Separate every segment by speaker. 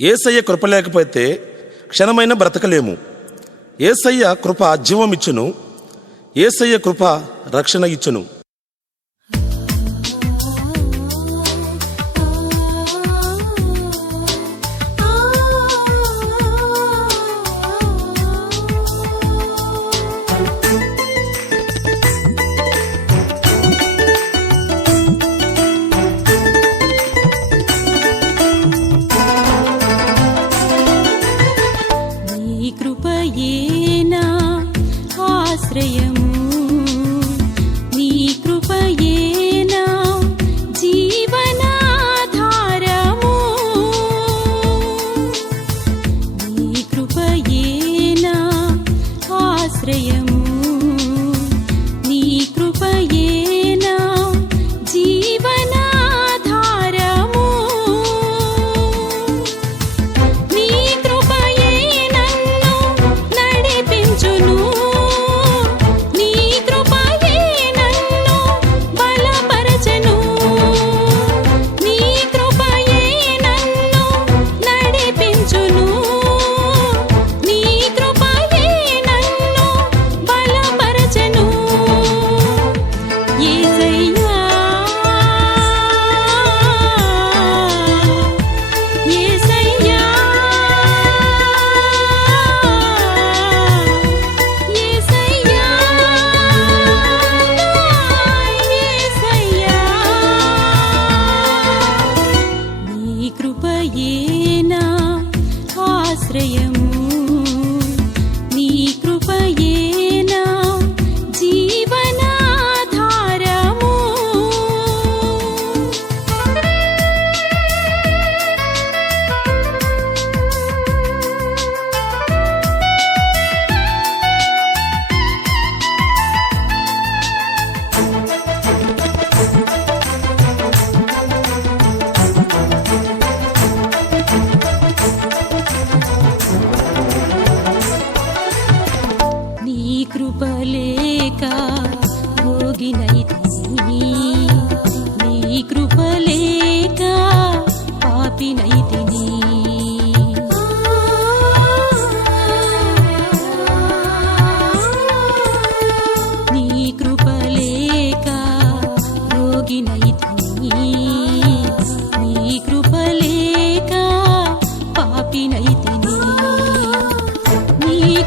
Speaker 1: ఏసయ్య కృప లేకపోతే క్షణమైన బ్రతకలేము. ఏసయ్య కృప జీవం ఇచ్చును ఏసయ్య కృప రక్షణ ఇచ్చును.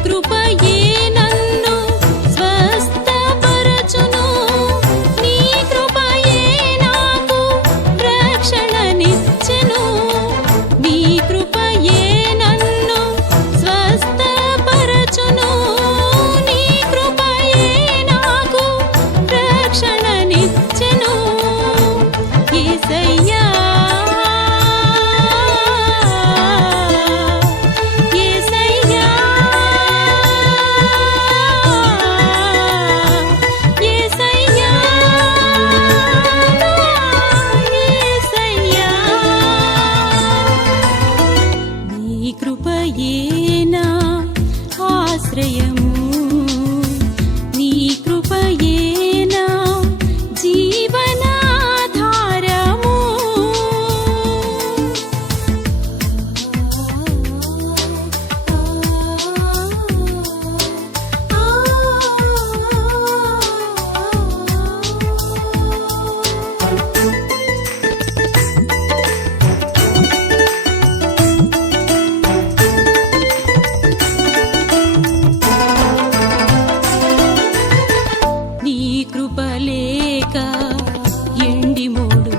Speaker 2: lucro. చూపలేక ఎండి మూడు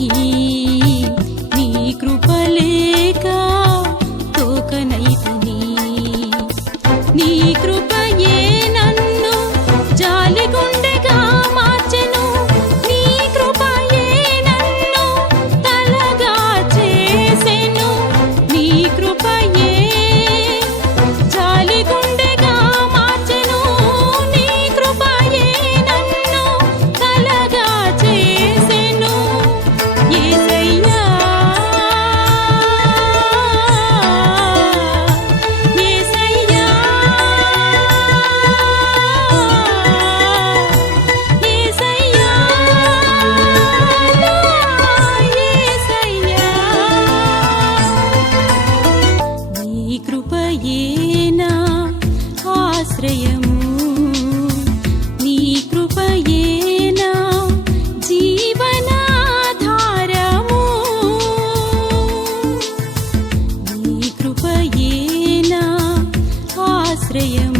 Speaker 2: నీ కృపలేక తోకనై ఆశ్రయము. నీ కృపయే నా జీవనాధారము. నీ కృపయే ఆశ్రయము.